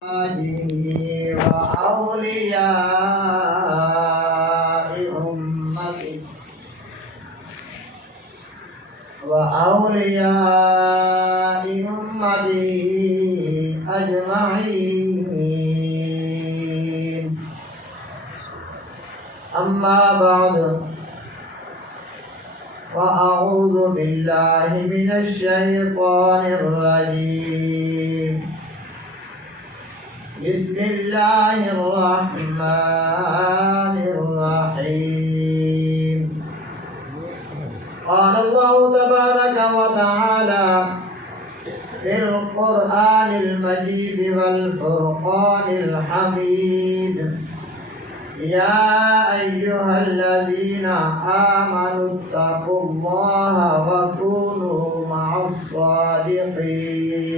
وأولياء أمتي أجمعين. أما بعد، فأعوذ بالله من الشيطان الرجيم. بسم الله الرحمن الرحيم. قال الله تبارك وتعالى في القرآن المجيد والفرقان الحميد: يا أيها الذين آمنوا اتقوا الله وكونوا مع الصادقين.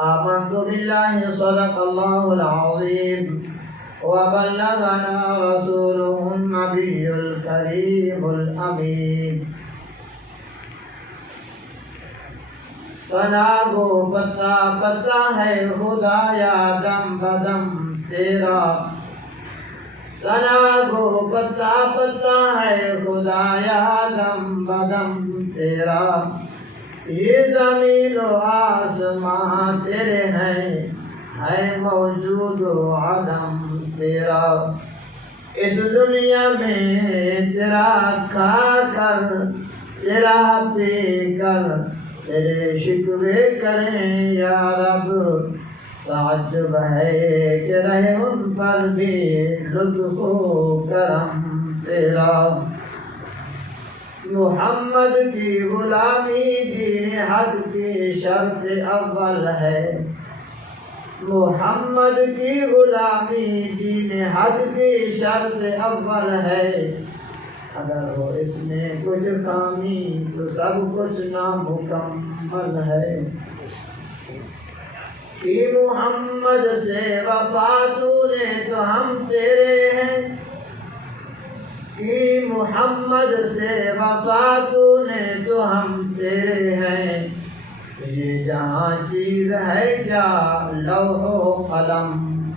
آمنت بالله صدق الله العظيم، وبلغنا رسوله النبي الكريم الأمين. ثنا گو پتا پتا ہے خدایا دم بدم تیرا. ثنا گو پتا پتا ہے خدایا دم بدم تیرا. یہ زمین و آسمان تیرے ہیں، ہے موجود و عدم تیرا. اس دنیا میں تیرا کھا کر تیرا پی کر تیرے شکوے کریں یا رب. تعجب ہے کہ رہے ان پر بھی لطف و کرم تیرا. محمد کی غلامی دین حق کی شرط اول ہے. محمد کی غلامی دین حق کی شرط اول ہے. اگر ہو اس میں کچھ کامی تو سب کچھ نامکمل ہے. کہ محمد سے وفا تو نے تو ہم تیرے ہیں. کہ محمد سے وفا تو نے تو ہم تیرے ہیں. یہ جہاں چیز ہے کیا لوح و قلم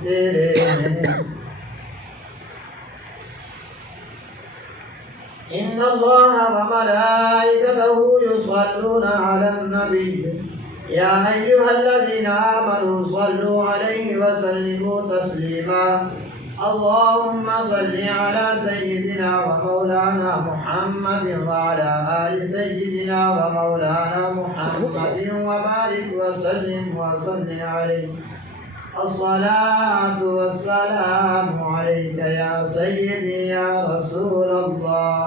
تیرے ہیں. إن الله وملائكته يصلون على النبي يا أيها الذين آمنوا صلوا عليه وسلموا تسليما. اللهم صل على سيدنا ومولانا محمد وعلى آل سيدنا ومولانا محمد وبارك وسلم وصل عليه. الصلاة والسلام عليك يا سيدي يا رسول الله.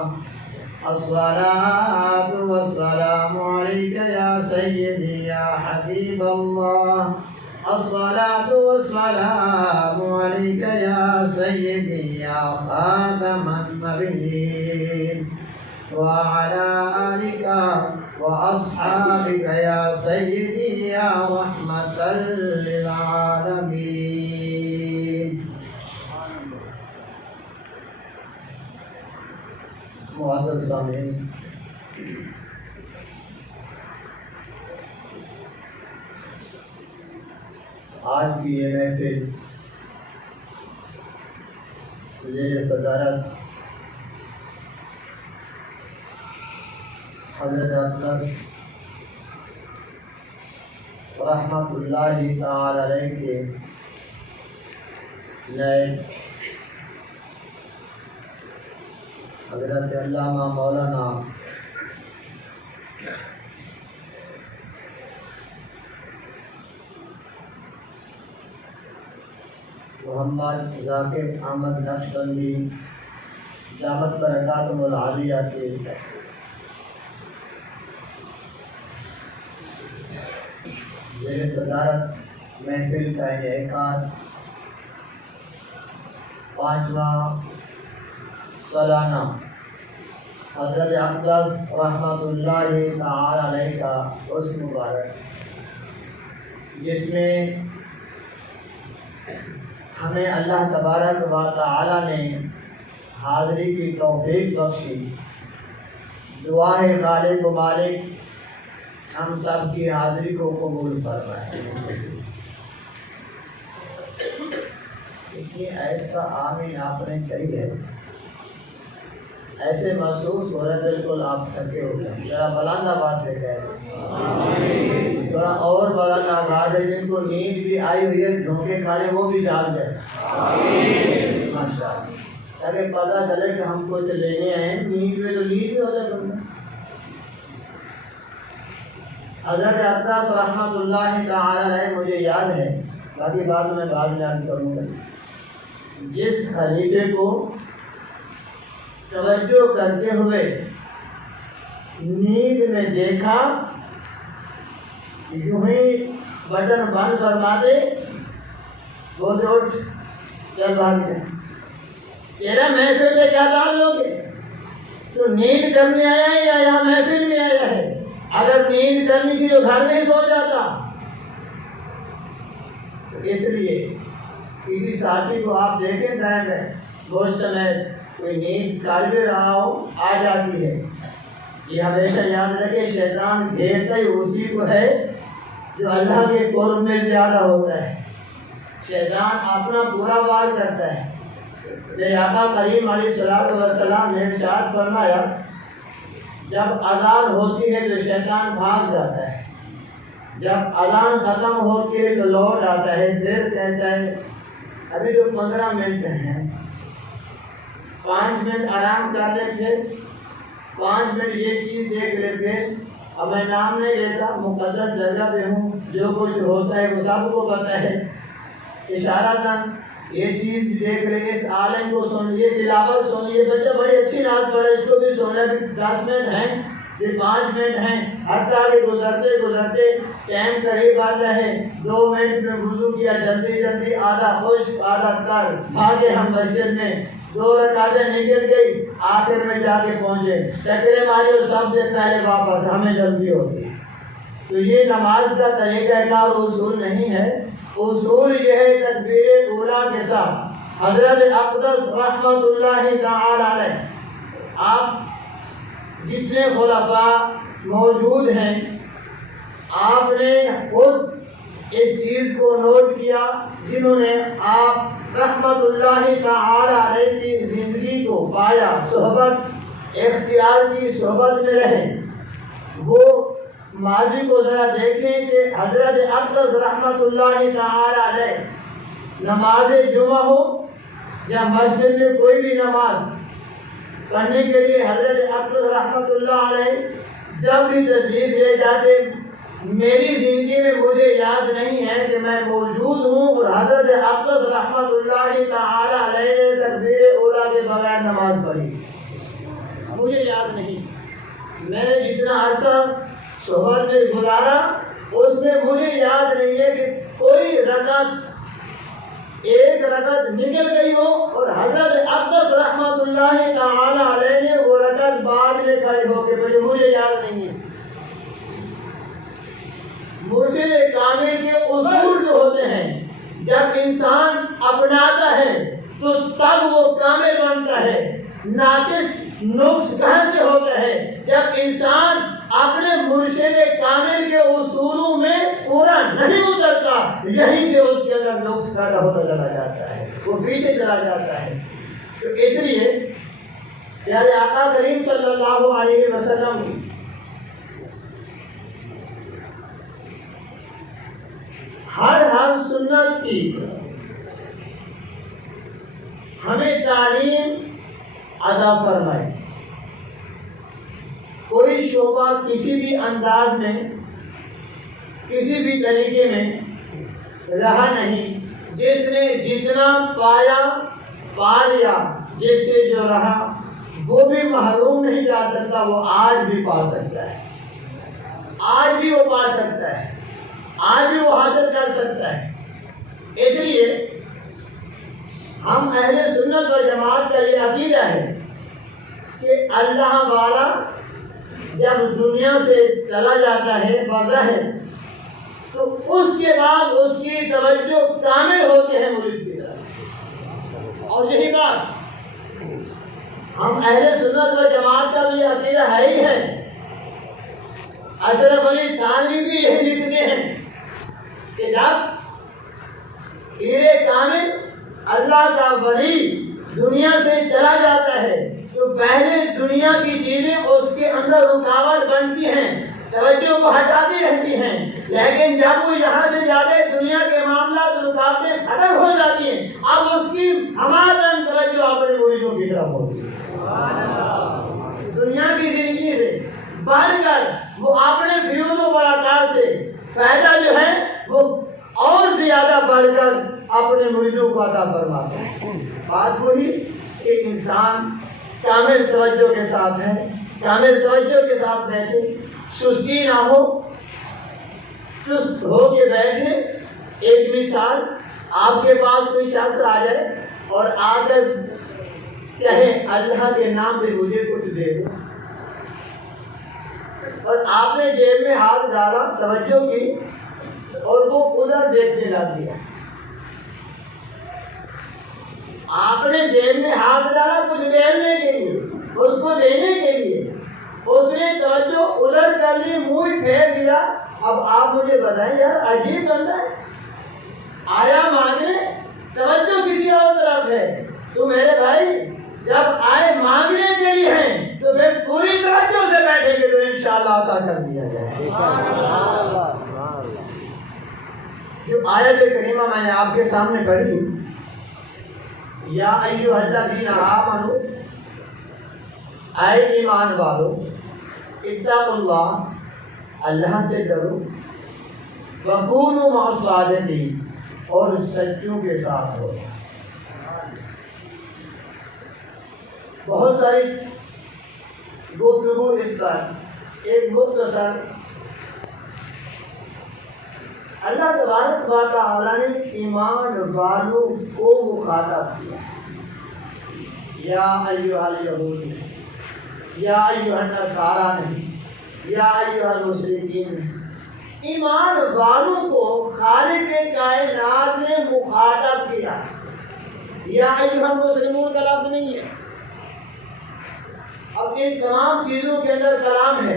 الصلاة والسلام عليك يا سيدي يا حبيب الله. الصلاة والسلام عليك يا سيدي يا خاتم النبيين، وعلى آلك وأصحابك يا سيدي يا رحمة للعالمين. معزز سامعین، آج کی یہ محفل زیر صدارت حضرت اقدس رحمت اللہ تعالی علیہ کے نائب حضرت علامہ مولانا محمد ذاکر احمد نقشبندی دامت برکاتہم العالیہ کے زیر صدارت محفل کا انعقاد 5واں سالانہ حضرت اقدس رحمت اللہ تعالی علیہ کا عرس مبارک، جس میں ہمیں اللہ تبارک و تعالی نے حاضری کی توفیق بخشی، دعا ہے خالق و مالک ہم سب کی حاضری کو قبول فرمائے۔ دیکھیے ایسا آمین آپ نے کہی ہے، ایسے محسوس ہو رہا ہے بالکل آپ تھکے ہو گئے، ذرا بلند آواز سے کہہ رہے، تھوڑا اور بلند آواز ہے، جن کو نیند بھی آئی ہوئی ہے جھونکے کھا رہے وہ بھی جاگ گئے ماشاء اللہ، تاکہ پتہ چلے کہ ہم کچھ لینے آئے ہیں، نیند میں تو نیند بھی ہو جائے بندہ۔ حضرت اقدس رحمۃ اللہ تعالی علیہ مجھے یاد ہے، باقی بات میں بعد میں یاد کروں گا، جس خلیفے کو توجہ کرتے ہوئے نیند میں دیکھا یوں ہی بٹن بند فرما دے وہ تو اٹھ چل بھاگ جائے، تیرا محفل سے کیا تعلق ہے؟ تو نیند کرنے آیا ہے یا یہاں محفل میں آیا ہے؟ اگر نیند کرنی تھی تو گھر میں ہی سو جاتا۔ تو اس لیے کسی ساتھی کو آپ دیکھیں ٹائم ہے بہت سمے کوئی نیند کر بھی رہا ہو آ جاتی ہے، یہ ہمیشہ یاد رکھے شیطان گھیرتا ہی اسی کو ہے جو اللہ کے قرب میں زیادہ ہوتا ہے۔ شیطان اپنا پورا وار کرتا ہے۔ میرے آقا کریم علیہ الصلوۃ والسلام نے ارشاد فرمایا جب اذان ہوتی ہے تو شیطان بھاگ جاتا ہے، جب اذان ختم ہوتی ہے تو لوٹ آتا ہے، پھر کہتا ہے ابھی جو 15 منٹ ہیں 5 منٹ آرام کر لیں، پھر 5 منٹ یہ چیز دیکھ لیں، پھر اب میں نام نہیں لیتا، مقدس جگہ پہ ہوں، جو کچھ ہوتا ہے وہ سب کو پتہ ہے، اشارتاً یہ چیز دیکھ رہے، اس عالم کو سن، یہ تلاوت سن، یہ بچہ بڑی اچھی نعت پڑھے، اس کو بھی سننا، بھی 10 منٹ ہیں، یہ 5 منٹ ہیں، حتیٰ کہ گزرتے گزرتے ٹائم قریب آتا ہے، 2 منٹ میں وضو کیا، جلدی جلدی آدھا خشک آدھا تر، بھاگے ہم مسجد میں، 2 رکعتیں نکل گئی، آخر میں جا کے پہنچے، ٹکرے ماری اور سب سے پہلے واپس، ہمیں جلدی ہوتی ہے۔ تو یہ نماز کا طریقہ کار اصول نہیں ہے، اصول یہ ہے تکبیر اولیٰ کے ساتھ۔ حضرت اقدس رحمۃ اللہ تعالی علیہ، آپ جتنے خلفاء موجود ہیں آپ نے خود اس چیز کو نوٹ کیا، جنہوں نے آپ رحمۃ اللہ تعالی علیہ کی زندگی کو پایا، صحبت اختیار کی، صحبت میں رہے، وہ ماضی کو ذرا دیکھیں کہ حضرت اقدس رحمۃ اللہ تعالی علیہ نماز جمعہ ہو یا مسجد میں کوئی بھی نماز پڑھنے کے لیے حضرت اقدس رحمۃ اللہ علیہ جب بھی تشریف لے جاتے، میری زندگی میں مجھے یاد نہیں ہے کہ میں موجود ہوں اور حضرت اقدس رحمۃ اللہ تعالی علیہ نے تکبیر اولیٰ کے بغیر نماز پڑھی، مجھے یاد نہیں۔ میں نے جتنا عرصہ صحبت میں گزارا اس میں مجھے یاد نہیں ہے کہ کوئی رکعت ایک رکعت نکل گئی ہو اور حضرت اقدس رحمۃ اللہ تعالی علیہ نے وہ رکعت بعد میں کھڑی ہو کے پڑھی، مجھے یاد نہیں ہے۔ مرشد کامل کے اصول جو ہوتے ہیں جب انسان اپناتا ہے تو تب وہ کامل بنتا ہے، ناقص نقص کہاں سے ہوتا ہے؟ جب انسان اپنے مرشد کامل کے اصولوں میں پورا نہیں اترتا، یہیں سے اس کے اندر نقص پیدا ہوتا چلا جاتا ہے، وہ پیچھے چلا جاتا ہے۔ تو اس لیے پیارے آقا کریم صلی اللہ علیہ وسلم کی ہر سنت کی ہمیں تعلیم ادا فرمائی، کوئی شعبہ کسی بھی انداز میں کسی بھی طریقے میں رہا نہیں، جس نے جتنا پایا پا لیا، جس سے جو رہا وہ بھی محروم نہیں جا سکتا، وہ آج بھی پا سکتا ہے، آج بھی وہ پا سکتا ہے، آج بھی وہ حاصل کر سکتا ہے۔ اس لیے ہم اہل سنت و جماعت کا یہ عقیدہ ہے کہ اللہ والا جب دنیا سے چلا جاتا ہے بظاہر تو اس کے بعد اس کی توجہ کامل ہوتی ہے مرید کی طرف، اور یہی بات ہم اہل سنت و جماعت کا بھی یہ عقیدہ ہے ہی ہے۔ اشرف علی تھانوی بھی یہی لکھتے ہیں کہ جب پیر کامل اللہ کا ولی دنیا سے چلا جاتا ہے تو پہلے دنیا کی چیزیں اس کے اندر رکاوٹ بنتی ہیں، توجہ کو ہٹاتی رہتی ہیں، لیکن جب وہ یہاں سے جاتے دنیا کے معاملات رکاوٹیں ختم ہو جاتی ہیں، اب اس کی ہمارا توجہ اپنے مریدوں کی طرف ہوتی ہے۔ دنیا کی زندگی سے بڑھ کر وہ اپنے فیوز و برکات سے فائدہ جو ہے وہ اور زیادہ بڑھ کر اپنے مریدوں کو عطا فرماتا ہے۔ بات وہی کہ انسان کامل توجہ کے ساتھ ہے، کامل توجہ کے ساتھ بیٹھے، سستی نہ ہو، چست ہو کے بیٹھے۔ ایک مثال، آپ کے پاس کوئی شخص آ جائے اور آ کر کہے اللہ کے نام پہ مجھے کچھ دے دو، اور آپ نے جیب میں ہاتھ ڈالا، توجہ کی اور وہ ادھر دیکھنے لگ گیا۔ آپ نے جیب میں ہاتھ ڈالا کچھ ڈالنے کے لیے، اس کو دینے کے لیے، اس نے توجہ ادھر کر لی، منہ پھیر دیا۔ اب آپ مجھے بتائیں یار، عجیب بندہ ہے، آیا مانگنے، توجہ کسی اور طرف ہے۔ تو میرے بھائی جب آئے مانگنے کے لیے ہیں تو پھر پوری توجہ سے بیٹھیں گے تو انشاءاللہ عطا کر دیا جائے۔ جو آیت کریمہ میں نے آپ کے سامنے پڑھی، یا ایھا الذین آمنوا، اے ایمان والو، اتقوا اللہ، اللہ سے ڈرو، وکونوا مع الصادقین، اور سچوں کے ساتھ ہو۔ بہت ساری گفتگو اس پر، ایک مختصر، اللہ تبارک و تعالی نے ایمان والوں کو مخاطب کیا، یا ایھا الیہود، یا ایھا النصارا نہیں، یا ایھا المشرکین نہیں، ایمان والوں کو خالق کائنات نے مخاطب کیا۔ یا ایھا المسلمون کا لفظ نہیں ہے۔ اب ان تمام چیزوں کے اندر کلام ہے،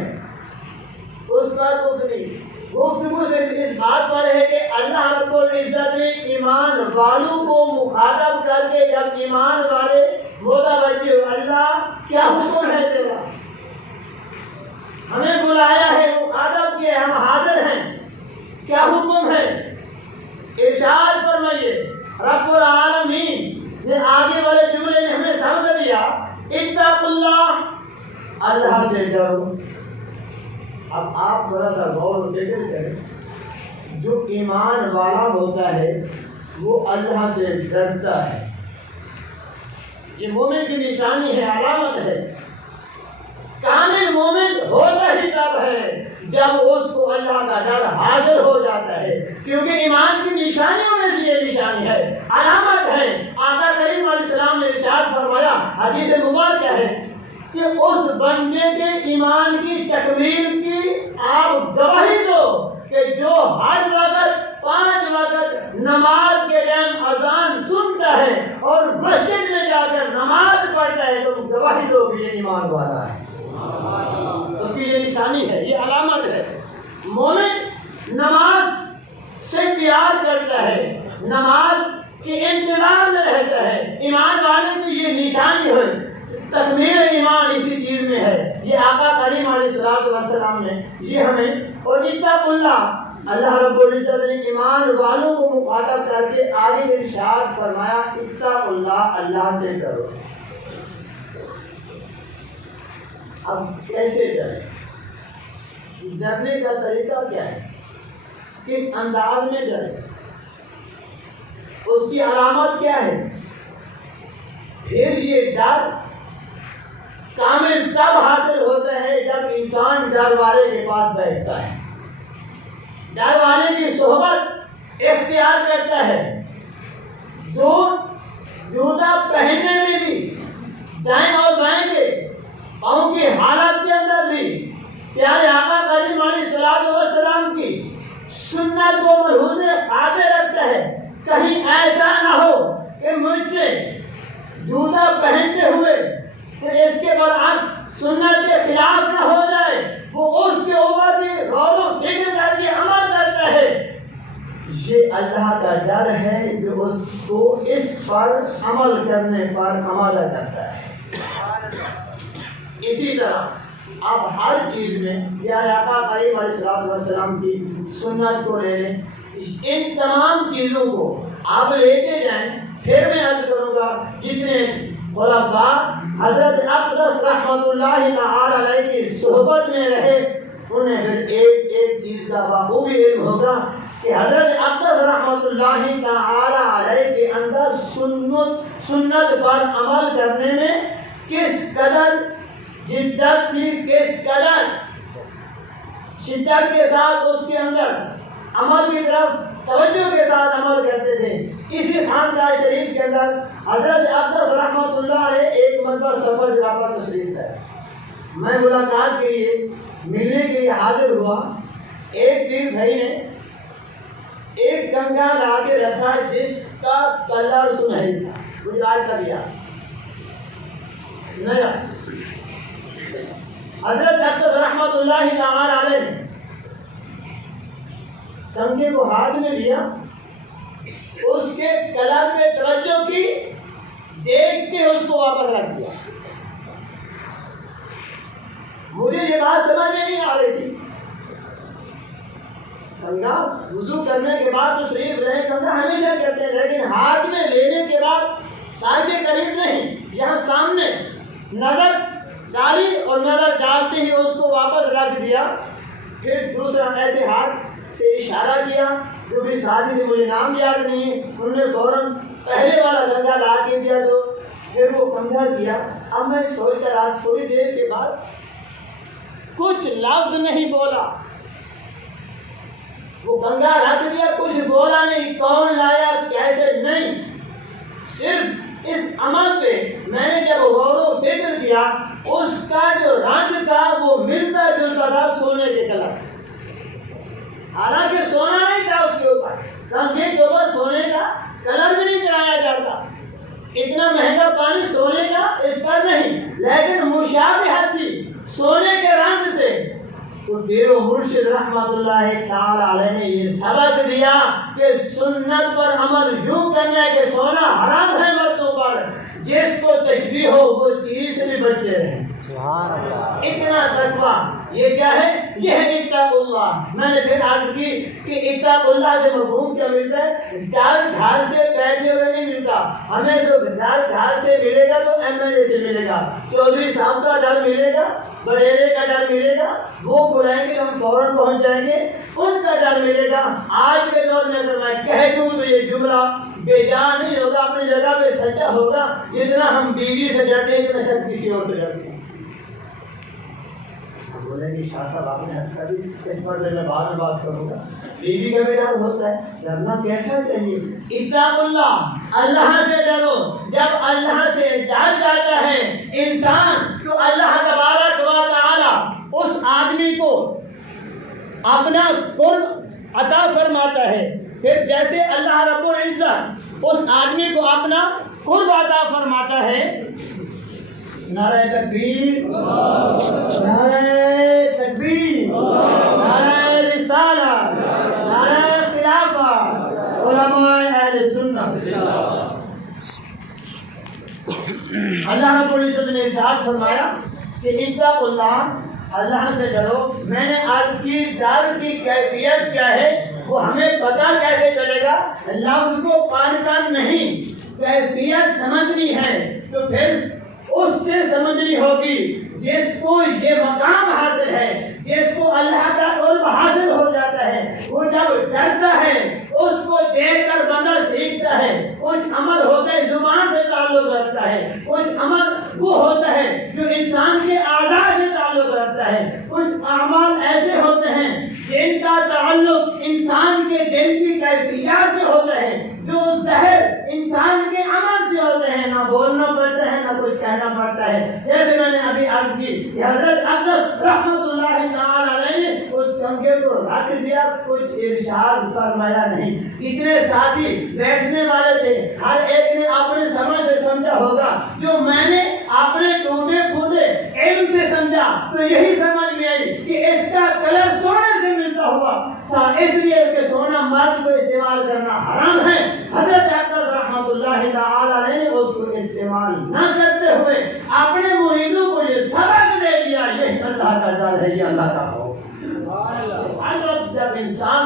اس پر کچھ نہیں، گفتگو صرف اس بات پر ہے کہ اللہ رب العزت نے ایمان والوں کو مخاطب کر کے جب ایمان والے متوجہ، اللہ کیا حکم ہے تیرا، ہمیں بلایا ہے، مخاطب کیا، ہم حاضر ہیں، کیا حکم ہے، ارشاد فرمائیے۔ رب العالمین نے آگے والے جملے میں ہمیں سمجھ دیا، اتقوا اللہ، اللہ سے ڈرو۔ اب آپ تھوڑا سا غور و فکر کریں، جو ایمان والا ہوتا ہے وہ اللہ سے ڈرتا ہے، یہ مومن کی نشانی ہے، علامت ہے۔ کامل مومن ہوتا ہی تب ہے جب اس کو اللہ کا ڈر حاصل ہو جاتا ہے، کیونکہ ایمان کی نشانیوں میں سے یہ نشانی ہے، علامت ہے۔ آقا کریم علیہ السلام نے ارشاد فرمایا، حدیث مبارکہ ہے کہ اس بندے کے ایمان کی تکمیل کی آپ گواہی دو کہ جو ہر وقت 5 وقت نماز کے ٹائم اذان سنتا ہے اور مسجد میں جا کر نماز پڑھتا ہے، تم گواہی دو کہ یہ ایمان والا ہے۔ اس کی یہ نشانی ہے، یہ علامت ہے۔ مومن نماز سے پیار کرتا ہے، نماز کے انتظار میں رہتا ہے، ایمان والے کی یہ نشانی ہے۔ تکمیل ایمان اسی چیز میں ہے، یہ آقا کریم علیہ السلام نے یہ ہمیں، اور اتقوا اللہ، اللہ رب العزت نے ایمان والوں کو مخاطب کر کے آگے ارشاد فرمایا، اتقوا اللہ، اللہ سے ڈرو۔ اب کیسے ڈریں؟ ڈرنے کا طریقہ کیا ہے، کس انداز میں ڈریں، اس کی علامت کیا ہے؟ پھر یہ ڈر کامل تب حاصل ہوتا ہے جب انسان ڈر والے کے پاس بیٹھتا ہے، ڈر والے کی صحبت اختیار کرتا ہے، جو جوتا پہننے میں بھی دائیں اور بائیں کے پاؤں کی حالت کے اندر بھی پیارے آقا کریم علیہ السلام کی سنت کو ملحوظ خاطر رکھتا ہے، کہیں ایسا نہ ہو کہ مجھ سے جوتا پہنتے ہوئے تو اس کے برعکس سنت کے خلاف نہ ہو جائے، وہ اس کے اوپر بھی غور و فکر کر کے عمل کرتا ہے، یہ اللہ کا ڈر ہے جو اس کو اس پر عمل کرنے پر آمادہ کرتا ہے۔ اسی طرح آپ ہر چیز میں پیارے آقا کریم علیہ السلام کی سنت کو لے لیں، ان تمام چیزوں کو آپ لیتے جائیں۔ پھر میں عرض کروں گا جتنے خلفاء حضرت اقدس رحمۃ اللہ تعالی علیہ کی صحبت میں رہے، انہیں پھر ایک چیز کا بخوبی علم ہوگا کہ حضرت اقدس رحمۃ اللہ تعالی علیہ کے اندر سنت پر عمل کرنے میں کس قدر جدت تھی، کس قدر شدت کے ساتھ اس کے اندر عمل کی طرف توجہ کے ساتھ عمل کرتے تھے۔ اسی خانقاہ شریف کے اندر حضرت اقدس رحمۃ اللہ علیہ ایک مرتبہ سفر جگہ پر تشریف لائے۔ میں ملاقات کے لیے ملنے کے لیے حاضر ہوا۔ ایک پیر بھائی نے ایک کنگا لا کے رکھا جس کا کلر سنہری تھا، گجرات کا لیا نیا۔ حضرت اقدس رحمۃ اللہ تعالی علیہ نے کنگے کو ہاتھ میں لیا، اس کے کلر پہ توجہ کی، دیکھ کے اس کو واپس رکھ دیا۔ مجھے یہ بات سمجھ میں نہیں آ رہی تھی۔ کنگا وضو کرنے کے بعد تو شریف رہے، کنگا ہمیشہ کرتے ہیں، لیکن ہاتھ میں لینے کے بعد سائے کے قریب نہیں، یہاں سامنے نظر ڈالی اور نظر ڈالتے ہی اس کو واپس رکھ دیا۔ پھر دوسرا ایسے ہاتھ سے اشارہ کیا، جو بھی ساتھی تھے مجھے نام یاد نہیں ہے، انہوں نے فوراً پہلے والا کنگا لا کے دیا، تو پھر وہ کنگا کیا۔ اب میں سوچ کر آج تھوڑی دیر کے بعد کچھ لفظ نہیں بولا، وہ کنگا رکھ دیا، کچھ بولا نہیں، کون لایا کیسے نہیں، صرف اس عمل پہ میں نے جب غور و فکر کیا، اس کا جو رنگ تھا وہ ملتا جلتا تھا سونے کے کلر سے۔ حالانکہ سونا نہیں تھا اس کے اوپر، کنگے کے اوپر سونے کا کلر بھی نہیں چڑھایا جاتا، اتنا مہنگا پانی سونے کا اس پر نہیں، لیکن مشابہت تھی سونے کے رنگ سے۔ تو پیر و مرشد رحمت اللہ تعالی علیہ نے یہ سبق دیا کہ سنت پر عمل یوں کرنا ہے کہ سونا حرام ہے مردوں پر، جس کو تشبیہ ہو وہ چیز سے بھی بچتے رہیں۔ سبحان اللہ، اتنا تقویٰ یہ کیا ہے؟ یہ ہے اتقوا اللہ۔ میں نے پھر عرض کی کہ اتقوا اللہ سے مفہوم کیا ملتا ہے؟ ڈر گھر سے بیٹھے ہوئے نہیں ملتا، ہمیں جو ڈر گھر سے ملے گا تو ایم ایل اے سے ملے گا، چودھری صاحب کا ڈر ملے گا، بڑیرے کا ڈر ملے گا، وہ بلائیں گے ہم فوراً پہنچ جائیں گے، ان کا ڈر ملے گا۔ آج کے دور میں اگر میں کہہ دوں تو یہ جملہ بے جان نہیں ہوگا، اپنی جگہ پہ سچا ہوگا۔ جتنا ہم بیوی سے ڈرتے ہیں اتنا شاید کسی اور سے ڈرتے ہیں۔ بولے کہ شاہ صاحب آپ نے حد کر دی، اس پر میں بعد میں بات کروں گا۔ بیوی کا بھی ڈر ہوتا ہے، ڈرنا کیسا چاہیے؟ اتقوا اللہ، اللہ سے ڈرو۔ جب اللہ سے ڈر جاتا ہے انسان تو اللہ تبارک و تعالی اس آدمی کو اپنا قرب عطا فرماتا ہے۔ پھر جیسے اللہ رب العزت اس آدمی کو اپنا قرب عطا فرماتا ہے، نعرہ تکبیر، نعرہ تکبیر، نعرہ رسالہ، نعرہ خلافہ، علماء اہل سنت۔ اللہ رب العزت نے ارشاد فرمایا کہ اتقوا اللہ، اللہ سے ڈرو۔ میں نے آپ کی ڈر کی کیفیت کیا ہے وہ ہمیں پتہ کیسے چلے گا؟ لفظ کو پان کر نہیں، کیفیت سمجھنی ہے تو پھر اس سے سمجھنی ہوگی جس کو یہ مقام حاصل ہے، جس کو اللہ کا قرب حاصل ہو جاتا ہے، وہ جب ڈرتا ہے اس کو دیکھ کر بندہ سیکھتا ہے۔ کچھ عمل ہوتا ہے زبان سے تعلق رکھتا ہے، کچھ عمل وہ ہوتا ہے جو انسان کے اعضاء سے تعلق رکھتا ہے، کچھ اعمال ایسے ہوتے ہیں جن کا تعلق انسان کے دل کی کیفیات سے ہوتا ہے، جو ظاہر انسان کے عمل سے ہوتے ہیں، نہ بولنا پڑتا ہے نہ کچھ کہنا پڑتا ہے۔ جیسے میں نے ابھی عرض کی کہ حضرت اقدس رحمت اللہ تعالی علیہ نے اس کنگے موقع کو رکھ دیا، کچھ ارشاد فرمایا نہیں۔ جتنے ساتھی بیٹھنے والے تھے ہر ایک نے اپنے سمجھ سے سمجھا ہوگا، جو میں نے اپنے ٹوٹے پھوٹے علم سے سمجھا تو یہی سمجھ میں آئی کہ اس کا کلر سونے سے ملتا ہوا تھا، اس لیے کہ سونا مرد کو استعمال کرنا حرام ہے۔ حضرت اقدس رحمۃ اللہ تعالی علیہ نے اس کو استعمال نہ کرتے ہوئے اپنے مریدوں کو یہ سبق دے دیا، یہی اللہ کا ڈر ہے، یہ اللہ کا خوف۔ ہر وقت جب انسان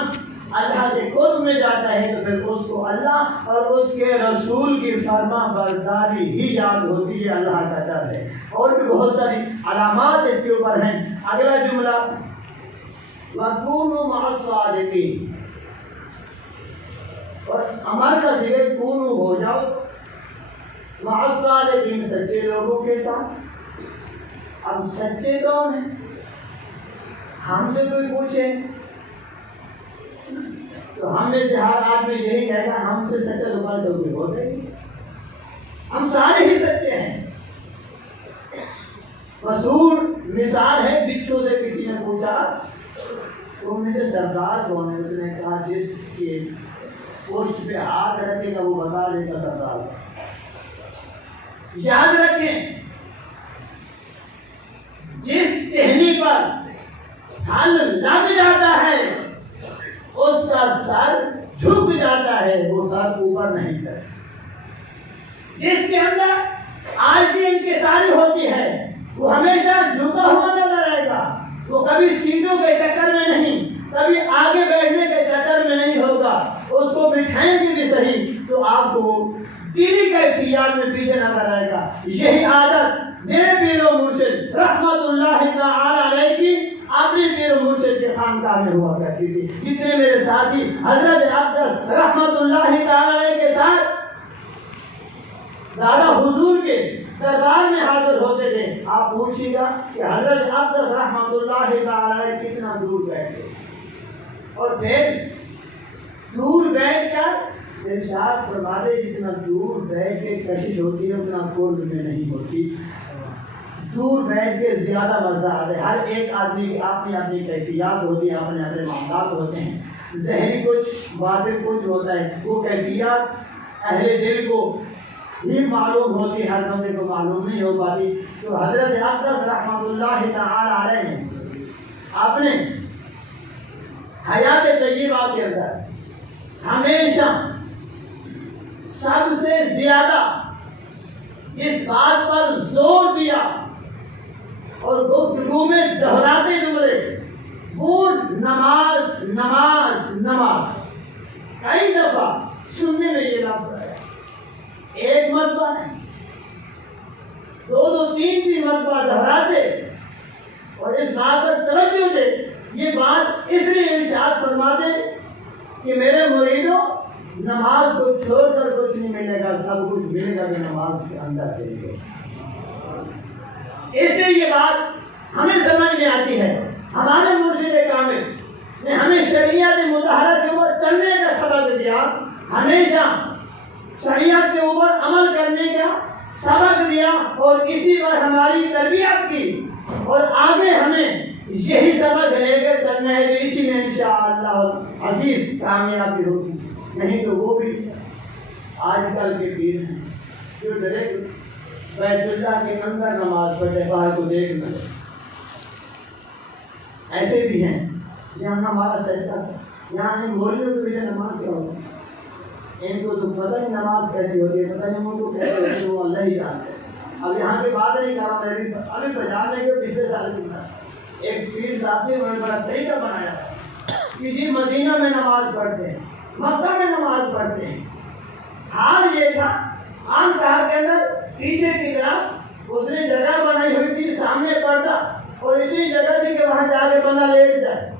اللہ کے قرب میں جاتا ہے تو پھر اس کو اللہ اور اس کے رسول کی فرما برداری ہی یاد ہوتی ہے، اللہ کا ڈر ہے۔ اور بھی بہت ساری علامات اس کے اوپر ہیں۔ اگلا جملہ وَكُونُوا مَعَ الصَّادِقِينَ، اور امر کا صیغہ کونو ہو جاؤ مع الصادقین، سچے لوگوں کے ساتھ۔ اب سچے کون ہیں؟ ہم سے کوئی پوچھے تو ہم میں سے ہر آدمی یہی کہے گا ہم سے سچا لوگ تو کوئی ہوتے نہیں، ہم سارے ہی سچے ہیں۔ مشہور مثال ہے، بچھو سے کسی نے پوچھا تم میں سے سردار کون ہے؟ اس نے کہا جس کے پوسٹ پہ ہاتھ رکھے گا وہ بتا دے گا سردار۔ یاد رکھیں، جس ٹہنی پر ہل لگ جاتا ہے اس کا سر جھک جاتا ہے، وہ سر اوپر نہیں کرتا۔ جس کے اندر عاجزی انکساری ہوتی ہے وہ ہمیشہ جھکا ہوا نظر آئے گا، وہ کبھی سیٹوں کے چکر میں نہیں، کبھی آگے بیٹھنے کے چکر میں نہیں ہوگا۔ اس کو بٹھائیں گے بھی صحیح تو آپ کو دینی کیفیات میں پیچھے نظر آئے گا۔ یہی عادت میرے پیر و مرشد رحمت اللہ تعالی علیہ کی اپنے پیر و مرشد کے خانقاہ میں ہوا کرتی تھی۔ جتنے میرے ساتھی حضرت اقدس رحمت اللہ تعالی علیہ کے ساتھ دادا حضور کے دربار میں حاضر ہوتے تھے، آپ پوچھیے گا کہ حضرت اقدس رحمت اللہ تعالی علیہ کتنا دور بیٹھتے اور پھر دور بیٹھ کر ارشاد فرماتے جتنا دور بیٹھ کے کشش ہوتی ہے اتنا قرب میں نہیں ہوتی۔ دور بیٹھ کے زیادہ مزہ آتا ہے۔ ہر ایک آدمی کی اپنی اپنی کیفیات ہوتی ہیں، اپنے اپنے معاملات ہوتے ہیں، ظاہری کچھ باطن کچھ ہوتا ہے، وہ کیفیات اہل دل کو ہی معلوم ہوتی ہے، ہر بندے کو معلوم نہیں ہو پاتی۔ تو حضرت اقدس رحمت اللہ تعالی علیہ نے اپنے حیات طیبہ کے اندر ہمیشہ سب سے زیادہ جس بات پر زور دیا اور گفتگو میں دہراتے جملے وہ نماز نماز نماز، کئی دفعہ سننے میں یہ لفظ آیا، ایک مرتبہ نہیں، دو تین مرتبہ دہراتے اور اس بات پر توجہ دے۔ یہ بات اس لیے ارشاد فرماتے کہ میرے مریدوں نماز کو چھوڑ کر کچھ نہیں ملے گا، سب کچھ ملے گا کہ نماز کے اندر سے ہی۔ اس لیے یہ بات ہمیں سمجھ میں آتی ہے، ہمارے مرشد کامل نے ہمیں شریعت مطہرہ کے اوپر چلنے کا سبق دیا، ہمیشہ شریعت کے اوپر عمل کرنے کا سبق دیا اور اسی پر ہماری تربیت کی، اور آگے ہمیں یہی سبق لے کر چلنا ہے کہ اسی میں انشاءاللہ عزیز کامیابی ہوگی۔ نہیں تو وہ بھی آج کل کے پیر ہیں جو ڈائریکٹ بیت اللہ کے اندر نماز پڑھے، باہر کو دیکھنا، ایسے بھی ہیں جہاں ہمارا سجدہ، یہاں ان مولویوں کے پیچھے نماز کیا ہوتی ہے، ان کو تو پتہ نہیں نماز کیسی ہوتی ہے، پتہ نہیں ان کو کیسے ہوتی ہے، وہ اللہ ہی جانتے ہیں۔ اب یہاں کی بات نہیں کر رہا ہوں، میں ابھی پنجاب میں گیا پچھلے سال کی بات، ایک پیر صاحب نے بڑا بڑا طریقہ بنایا کہ جی مدینہ میں نماز پڑھتے ہیں، مکہ میں نماز پڑھتے ہیں۔ حال یہ تھا عام کار کے اندر پیچھے کی طرف اس نے جگہ بنائی ہوئی تھی، سامنے پردہ اور اتنی جگہ تھی کہ وہاں جا کے بندہ لیٹ جائے،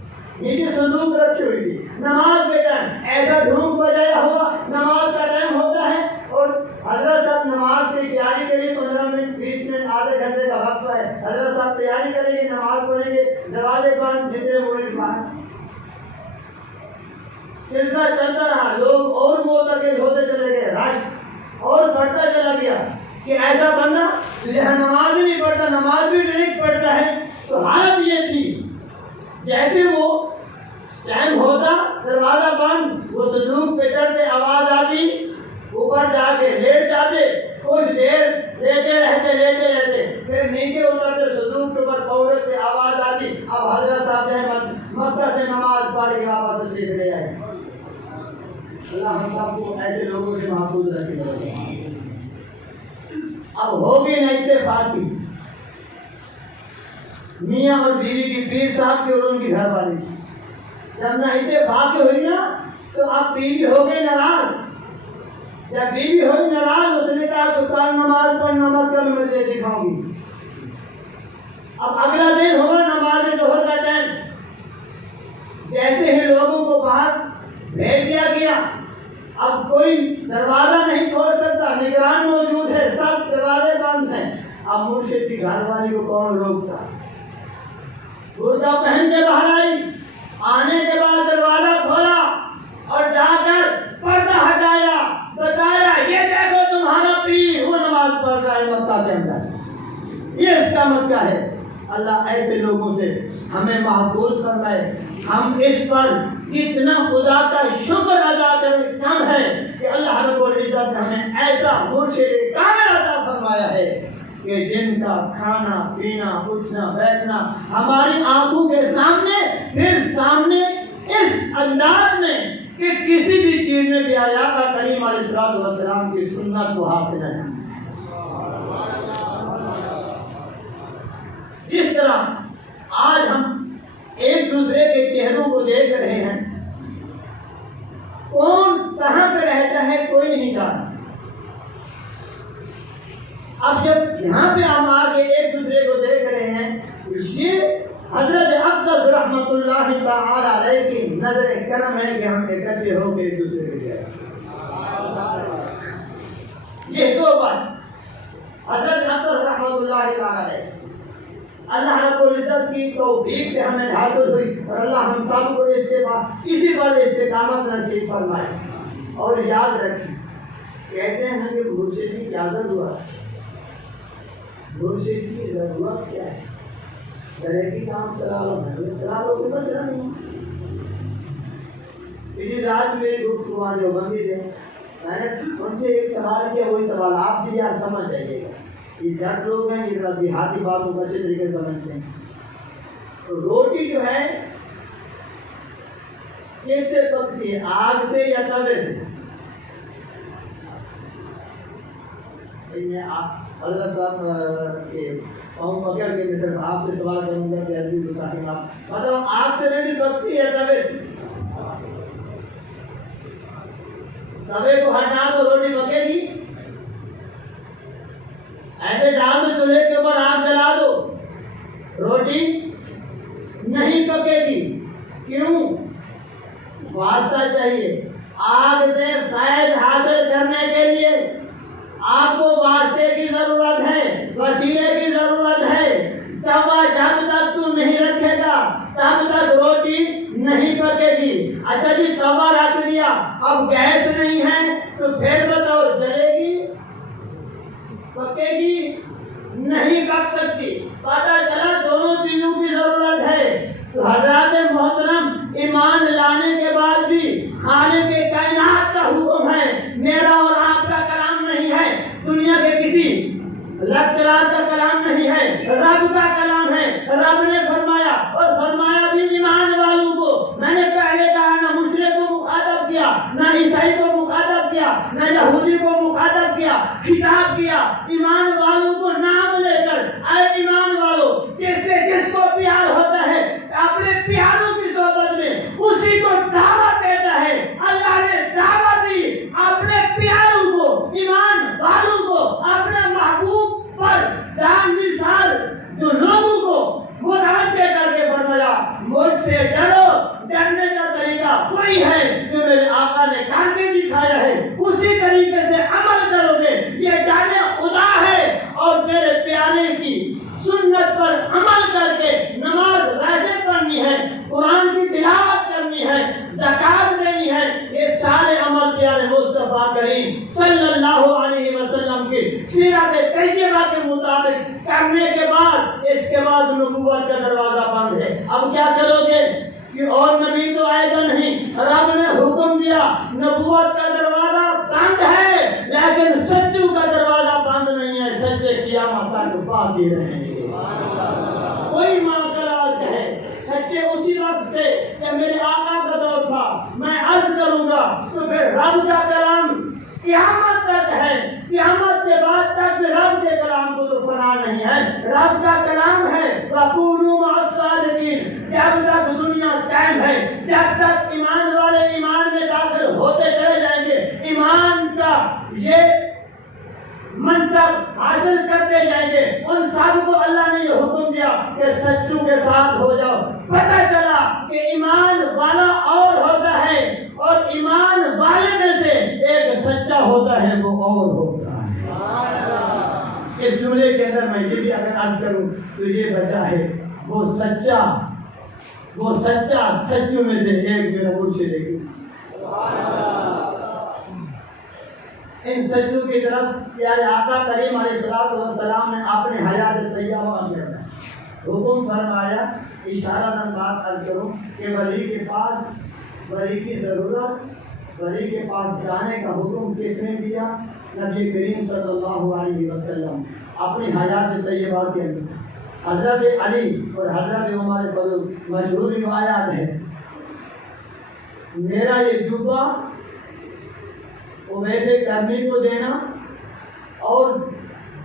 نیچے صندوق رکھی ہوئی تھی۔ نماز کے ٹائم ایسا ڈھونک بجایا ہوا نماز کا ٹائم ہوتا ہے اور حضرت صاحب نماز کی تیاری کے لیے 15 منٹ 20 منٹ آدھے گھنٹے کا وقفہ ہے، حضرت صاحب تیاری کریں گے، نماز پڑھیں گے، دروازے بند، جتنے مرید باہر۔ سلسلہ چلتا رہا، لوگ اور معتقد ہوتے چلے گئے، رش اور بڑھتا چلا گیا کہ ایسا بندہ نماز ہی نہیں پڑھتا، نماز بھی ڈائریکٹ پڑھتا ہے۔ تو حالت یہ تھی جیسے وہ ٹائم ہوتا دروازہ بند، وہ صندوق پہ چڑھتے، آواز آتی، اوپر جا کے لیٹ جاتے، کچھ دیر لیتے رہتے، پھر نیچے اترتے، صندوق کے اوپر پہنچتے، آواز آتی، اب حضرت صاحب جو ہے مکہ سے نماز پڑھ کے واپس تشریف لے آئے۔ اللہ ہم سب کو ایسے لوگوں سے محفوظ رکھے۔ اب ہوگی نہ اتفاقی میاں اور بیوی کی، پیر صاحب کی اور ان کی گھر والی کی، جب نہ اتفاق ہوئی نا تو اب بیوی ہو گئی ناراض۔ جب بیوی ہوئی ناراض، اس نے کہا تو کل نماز پڑھنا مت کر، میں تجھے دکھاؤں گی۔ اب اگلا دن ہوا نماز ظہر کا ٹائم، جیسے ہی لوگوں کو باہر بھیج دیا گیا، اب کوئی دروازہ نہیں کھول سکتا، نگران موجود ہے، سب دروازے بند ہیں۔ اب مرشد کی گھر والی کو کون روکتا؟ برقع پہن کے باہر آئی، آنے کے بعد دروازہ کھولا اور جا کر پردہ ہٹایا، بتایا یہ دیکھو تمہارا پیر وہ نماز پڑھ رہا ہے مکہ کے اندر، یہ اس کا مکہ ہے۔ اللہ ایسے لوگوں سے ہمیں محفوظ فرمائے۔ ہم اس پر جتنا خدا کا شکر ادا کریں کم ہے کہ اللہ رب العزت نے ہمیں ایسا مرشد کامل عطا فرمایا ہے کہ جن کا کھانا پینا اٹھنا بیٹھنا ہماری آنکھوں کے سامنے، پھر سامنے اس انداز میں کہ کسی بھی چیز میں بھی آقا کریم علیہ الصلوۃ والسلام کی سنت کو حاصل نہ جانا۔ جس طرح آج ہم ایک دوسرے کے چہروں کو دیکھ رہے ہیں، کون کہاں پہ رہتا ہے کوئی نہیں جانتا۔ اب جب یہاں پہ ہم آگے ایک دوسرے کو دیکھ رہے ہیں، یہ حضرت اقدس رحمت اللہ تعالی علیہ کی نظر کرم ہے کہ ہم اکٹھے ہو کے ایک دوسرے کو دیکھ رہے ہیں۔ یہ صحبت حضرت اقدس رحمت اللہ تعالی علیہ اللہ رب العزت کی توفیق سے ہمیں حاصل ہوئی، اور اللہ ہم سب کو اسی پر استقامت نصیب فرمائے۔ اور یاد رکھیں، کہتے ہیں کہ مرشد کی کیا ضرورت ہے؟ مرشد کی ضرورت کیا ہے؟ گھر کی کام چلا لو، چلا لو کہ مسئلہ نہیں۔ اسی رات میری گفتگو دیوبندی تھے، میں نے ان سے ایک سوال کیا، وہی سوال آپ سے آپ سمجھ جائیے گا۔ یہ جٹ لوگ ہیں، یہ دیہاتی باتوں کو اچھے طریقے سے سمجھتے ہیں۔ تو روٹی جو ہے کس سے پکتی ہے، آگ سے یا توے سے؟ میں آپ اللہ صاحب کے پاؤں پکڑ کے میں صرف آپ سے سوال کروں گا کہ عربی کو صاحب آپ بتاؤ، آگ سے روٹی پکتی ہے توے سے؟ توے کو ہٹا تو روٹی پکے گی؟ ایسے ڈال دو چولہے کے اوپر آگ جلا دو، روٹی نہیں پکے گی۔ کیوں؟ واسطہ چاہیے۔ آگ سے فیض حاصل کرنے کے لیے آپ کو واسطے کی ضرورت ہے، وسیلے کی ضرورت ہے۔ توا جب تک تو نہیں رکھے گا تب تک روٹی نہیں پکے گی۔ اچھا جی توا رکھ دیا، اب گیس نہیں ہے تو پھر بتاؤ جلے گی؟ پکے گی؟ نہیں پک سکتی۔ پتہ چلا دونوں چیزوں کی ضرورت ہے۔ تو حضرات محترم، ایمان لانے کے بعد بھی خالق کے کائنات کا حکم ہے، میرا اور آپ کا کلام نہیں ہے، دنیا کے کسی لیکچرار کا کلام نہیں ہے، رب کا کلام ہے۔ رب نے فرمایا، اور فرمایا بھی ایمان والوں کو۔ میں نے پہلے کہا نہ مشرک کو مخاطب کیا، نہ عیسائی کو مخاطب کیا، نہ یہودی کو مخاطب کیا، خطاب کیا ایمان والوں کو نام لے کر، اے ایمان والوں، جس کو پیار ہوتا ہے اپنے پیاروں کی صحبت میں اسی کو دعوت دیتا ہے۔ اللہ نے دعوت دی اپنے پیاروں کو، ایمان والوں کو، اپنے محبوب پر جان نثار جو لوگوں کو متوجہ کر کے فرمایا، مجھ سے ڈرو۔ ڈرنے کا طریقہ وہی ہے جو میرے آقا نے کر کے دکھایا ہے، اسی طریقے سے عمل کرو گے۔ یہ ڈرنے خدا ہے، اور میرے پیارے کی سنت پر عمل کر کے نماز ویسے پڑھنی ہے، قرآن کی تلاوت کرنی ہے، زکات دینی ہے، یہ سارے عمل پیارے مصطفیٰ کریم صلی اللہ علیہ وسلم کی سیرت طیبہ کے مطابق کرنے کے بعد اس کے بعد نبوت کا دروازہ بند ہے۔ اب کیا کرو گے کہ اور نبی تو آئے رب نے حکم دیا نبوت کا دروازہ بند ہے لیکن سچوں کا دروازہ بند نہیں ہے، سچے قیامت تک باقی رہیں گے۔ کوئی ماں کہے سچے اسی وقت تھے کہ میرے آقا کا دور تھا، میں عرض کروں گا تو پھر رب کا کلام قیامت تک ہے، قیامت کے بعد تک بھی رب کے کلام کو تو فنا نہیں ہے، رب کا کلام ہے وَقُولُوا مَعَ الصَّادِقِينَ۔ جب تک دنیا قائم ہے، جب تک ایمان والے ایمان میں داخل ہوتے چلے جائیں گے، ایمان کا یہ منصب حاصل کرتے جائیں گے، ان سب کو اللہ نے یہ حکم دیا کہ سچوں کے ساتھ ہو جاؤ۔ پتہ چلا کہ ایمان والا اور ہوتا ہے اور ایمان والے میں سے ایک سچا ہوتا ہے، وہ اور ہوتا ہے۔ اس جملے کے اندر میں یہ بھی اگر عرض کروں تو یہ بچہ ہے وہ سچا سچوں میں سے ایک میرا مرشد ہے۔ ان سچوں کی طرف پیارے آقا کریم علیہ السلام نے اپنے حیات طیبہ میں حکم فرمایا، اشارہ بات عرض کروں کہ ولی کے پاس ولی کی ضرورت، ولی کے پاس جانے کا حکم کس نے دیا؟ نبی کریم صلی اللہ علیہ وسلم اپنی حیات طیبہ کے اندر۔ حضرت علی اور حضرت عمر فاروق مشہور روایات ہے، میرا یہ جبہ ویسے کرنی کو دینا اور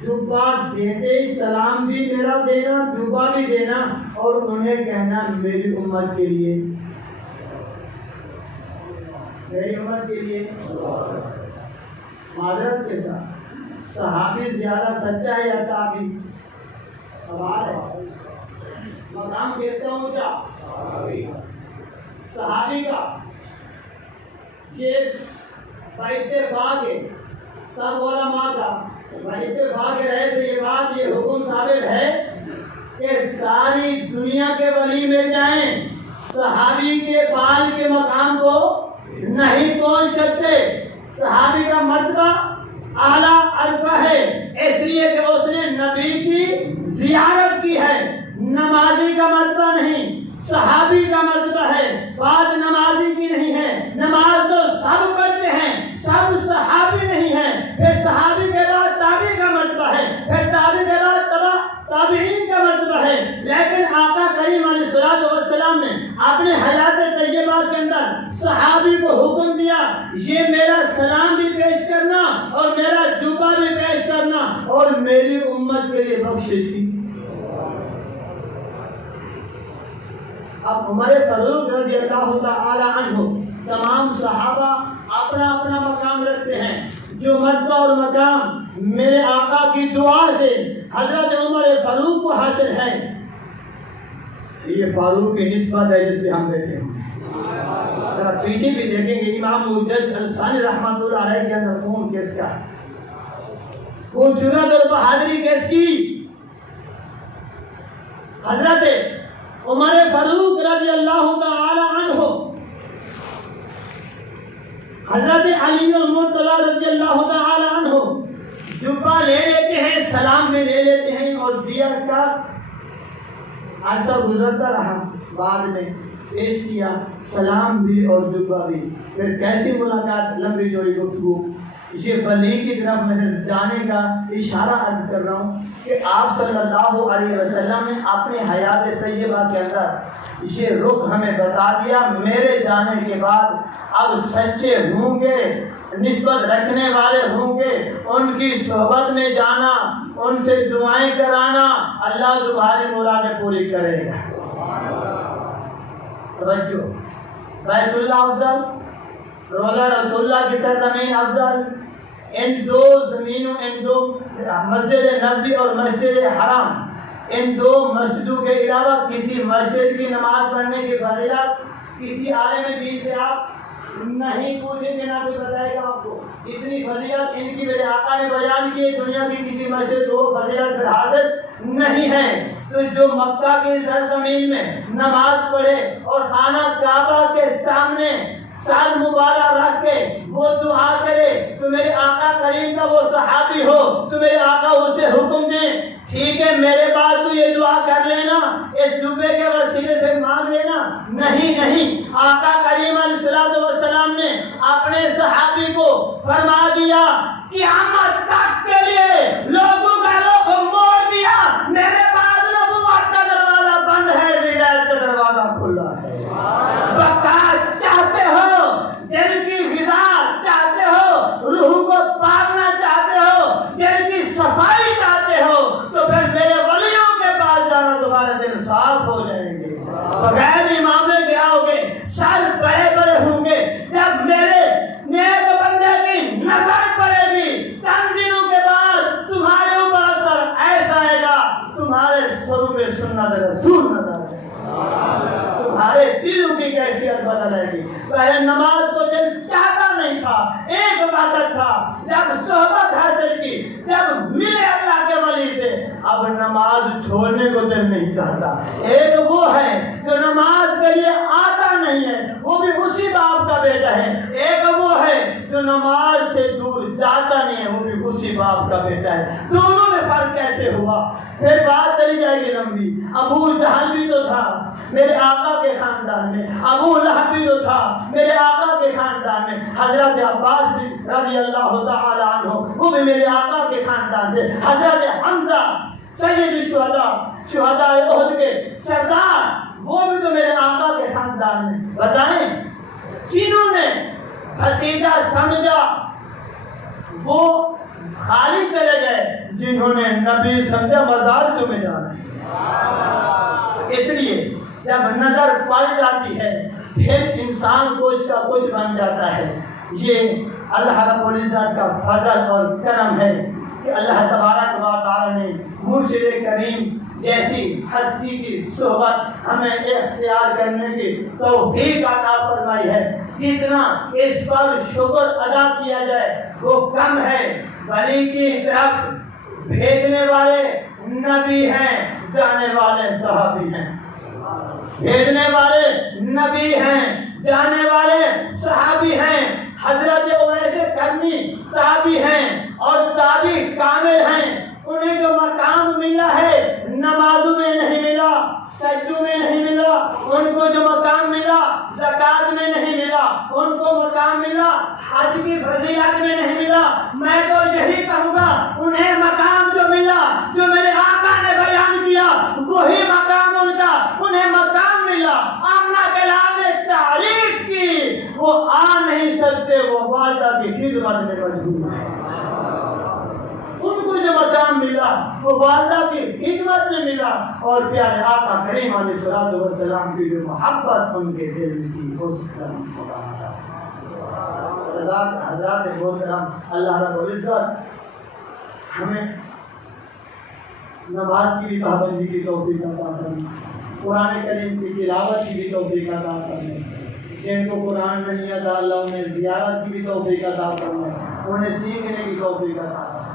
جبہ دیتے سلام بھی میرا دینا، جبہ بھی دینا اور انہیں کہنا میری امت کے لیے، میری امت کے لیے۔ معذرت کے ساتھ صحابی زیادہ سچا ہے یا تابعی؟ سوال ہے، مقام کس کا اونچا؟ صحابی کا۔ یہ اتفاق ہے سب علماء کا، اتفاق رہے سے یہ بات یہ حکم ثابت ہے کہ ساری دنیا کے ولی مل جائیں، صحابی کے بال کے مقام کو نہیں پہنچ سکتے۔ صحابی کا مرتبہ اعلیٰ عرفہ ہے، اس لیے کہ اس نے نبی کی زیارت کی ہے، نمازی کا مرتبہ نہیں، صحابی کا مرتبہ ہے، بعض نمازی کی نہیں ہے، نماز تو سب پڑھتے ہیں، سب صحابی نہیں ہیں، پھر صحابی کے بعد تابعی کا مرتبہ ہے، پھر تابعی کے بعد تابعین کا مرتبہ ہے، لیکن آقا کریم علیہ السلام نے اپنے حیات طیبہ کے اندر صحابی کو حکم دیا یہ میرا سلام بھی پیش کرنا اور میرا جبہ بھی پیش کرنا اور میری امت کے لیے بخشش کی۔ اب عمر فاروق رضی اللہ تعالی عنہ، تمام صحابہ اپنا اپنا مقام رکھتے ہیں، جو مرتبہ اور مقام میرے آقا کی دعا سے حضرت عمر فاروق کو حاصل ہے، یہ فاروق کی نسبت ہے جس پہ ہم بیٹھے ہیں۔ ذرا پیچھے بھی دیکھیں گے امام مجد الثانی رحمۃ اللہ علیہ کے اندر خون کس کا، وہ جرأت اور بہادری کس کی؟ حضرت عمر فاروق رضی اللہ تعالی عنہ، حضرت علی المرتضی رضی اللہ تعالی عنہ جبہ لے لیتے ہیں، سلام بھی لے لیتے ہیں اور دیا کا عرصہ گزرتا رہا، بعد میں پیش کیا سلام بھی اور جبہ بھی، پھر کیسی ملاقات، لمبی چوڑی گفتگو۔ یہ ولی کی طرف میں جانے کا اشارہ عرض کر رہا ہوں کہ آپ صلی اللہ علیہ وسلم نے اپنی حیات طیبہ کے اندر یہ رخ ہمیں بتا دیا، میرے جانے کے بعد اب سچے ہوں گے، نسبت رکھنے والے ہوں گے، ان کی صحبت میں جانا، ان سے دعائیں کرانا، اللہ تمہاری مرادیں پوری کرے گا۔ توجہ، بیت اللہ افضل، روضہ رسول اللہ کی سرزمین افضل، ان دو زمینوں، ان دو مسجد نبوی اور مسجد حرام، ان دو مسجدوں کے علاوہ کسی مسجد کی نماز پڑھنے کی فضیلت کسی عالم دین سے آپ نہیں پوچھیں گے، نہ کوئی بتائے گا آپ کو۔ اتنی فضیلت ان کی میرے آقا نے بیان کی، دنیا کی کسی مسجد کو فضیلت پھر حاصل نہیں ہے۔ تو جو مکہ کی سرزمین میں نماز پڑھے اور خانہ کعبہ کے سامنے سال مبارک رکھ کے وہ دعا کرے تو میرے آقا کریم کا وہ صحابی ہو تو میرے آقا اسے حکم دیں ٹھیک ہے میرے بعد تو یہ دعا کر لینا اس دعے کے وسیلے سے مانگ لینا. نہیں آقا کریم علیہ السلام نے اپنے صحابی کو فرما دیا قیامت تک کے لیے لوگوں کا رخ موڑ دیا میرے بعد نبوت کا دروازہ بند ہے ولایت کا دروازہ کھلا ہے. بقا چاہتے ہو دل کی غذا چاہتے ہو روح کو پالنا چاہتے ہو دل کی صفائی چاہتے ہو تو پھر میرے ولیوں کے پاس جانا تمہارے دل صاف ہو جائیں گے. بغیر امامے کے آؤ گے سر بڑے بڑے ہوں گے جب میرے نیک بندے کی نظر پڑے گی چند دنوں کے بعد تمہارے اوپر اثر ایسا آئے گا تمہارے سروں میں سنت رسول نظر آئے گا تمہارے دلوں کی کیفیت بدل جائے گی. پہلے نماز کو دل چاہتا نہیں تھا ایک وقت تھا جب صحبت حاصل کی جب ملے اللہ کے ولی سے اب نماز چھوڑنے کو دل نہیں چاہتا. ایک وہ ہے جو نماز کے لیے آتا نہیں ہے وہ بھی اسی باپ کا بیٹا ہے. ایک وہ ہے جو نماز سے دور جاتا نہیں ہے وہ بھی اسی باپ کا بیٹا ہے. دونوں میں فرق کیسے ہوا پھر بات چلی جائے گی لمبی. ابو جہل بھی تو تھا میرے آقا کے خاندان میں ابو لہب بھی تو تھا میرے آقا کے خاندان میں حضرت عباس بھی رضی اللہ تعالی عنہ وہ بھی میرے آقا کے خاندان سے حضرت حمزہ سید شہداء احد کے سردار وہ بھی تو میرے آقا کے خاندان میں. بتائیں جنہوں نے بھتیجا سمجھا وہ خالی چلے گئے جنہوں نے نبی سمجھا مزار چومے جا رہے ہیں. اس لیے جب نظر پڑ جاتی ہے پھر انسان کچھ کا کچھ بن جاتا ہے. یہ اللہ رب العزت کا فضل اور کرم ہے کہ اللہ تبارک و تعالی نے مرشد کریم جیسی ہستی کی صحبت ہمیں اختیار کرنے کی توفیق عطا فرمائی ہے. جتنا اس پر شکر ادا کیا جائے وہ کم ہے. ولی کی طرف بھیجنے والے نبی ہیں جانے والے صحابی ہیں. بھیجنے والے نبی ہیں جانے والے صحابی ہیں. حضرت اویس کرنی تابعی ہیں اور تابعی کامل ہیں. انہیں جو مقام ملا ہے نمازوں میں نہیں ملا سجدوں میں نہیں ملا. ان کو جو مقام ملا زکات میں نہیں ملا. ان کو مقام ملا حج کی فضیلت میں نہیں ملا. میں تو یہی کہوں گا انہیں مقام جو ملا جو میرے آقا نے بیان کیا وہی مقام ان کا انہیں مقام ملا. آمنہ کے لال نے تعریف کی وہ آ نہیں سکتے وہ والدہ کی خدمت میں مجبور ہیں. ان کو جو مقام ملا وہ والدہ کی خدمت میں ملا اور پیارے آقا کریم علیہ السلام کی جو محبت ان کے دل میں تھی اس کا حضرات محترم اللہ رب العزت ہمیں نماز کی بھی پابندی کی توفیق عطا فرمائے. قرآن کریم کی تلاوت کی بھی توفیق عطا فرمائے. جن کو قرآن نہیں آتا اللہ انہیں زیارت کی بھی توفیق عطا فرمائے انہیں سیکھنے کی توفیق عطا فرمائے.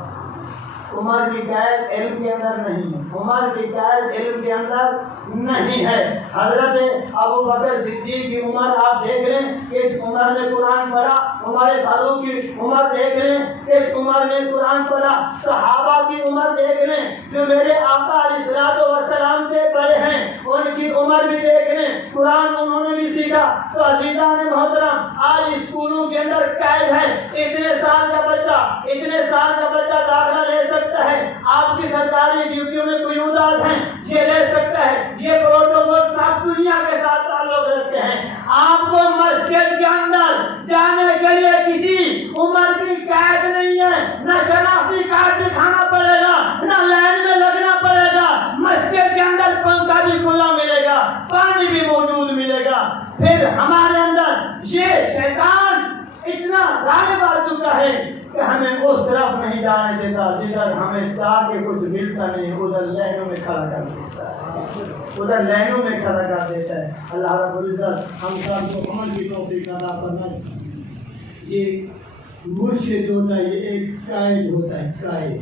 عمر کی قید علم کے اندر نہیں ہے. عمر کی قید علم کے اندر نہیں ہے. حضرت ابو بکر صدیق کی عمر آپ دیکھ لیں کس عمر میں قرآن پڑھا. عمر فاروق کی عمر دیکھ لیں کس عمر میں قرآن پڑھا. صحابہ کی عمر دیکھ لیں جو میرے آقا علیہ السلام سے بڑے ہیں ان کی عمر بھی دیکھ لیں. قرآن انہوں نے بھی سیکھا. تو عزیزان محترم آج اسکولوں کے اندر قید ہے. اتنے سال کا بچہ داخلہ لے سکتا ہے. آپ کی سرکاری ڈیوٹیوں میں قیودات ہیں یہ لے سکتا ہے. یہ پروٹوکول سب دنیا کے ساتھ تعلق رکھتے ہیں. آپ کو مسجد کے اندر جانے کے لیے کسی عمر کی قید نہیں ہے. نہ شناختی کارڈ دکھانا پڑے گا نہ لائن میں لگنا پڑے گا. مسجد کے اندر پنکھا بھی کھلا ملے گا پانی بھی موجود ملے گا. پھر ہمارے اندر یہ شیطان اتنا غالب آ چکا ہے کہ ہمیں اس طرف نہیں جانے دیتا جدھر ہمیں جا کے کچھ ملتا نہیں. ادھر لائنوں میں کھڑا کر دیتا ہے. اللہ رب العزت ہم سب کو عمل کی توفیق عطا فرمائے. یہ مرشد ہوتا ہے یہ ایک قائد ہوتا ہے.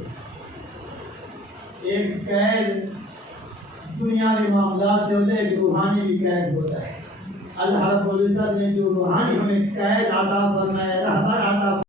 ایک قید دنیاوی معاملات سے ہوتا ہے ایک روحانی بھی قید ہوتا ہے. اللہ رب العزت نے جو روحانی ہمیں قید عطا فرمائے، رہبر عطا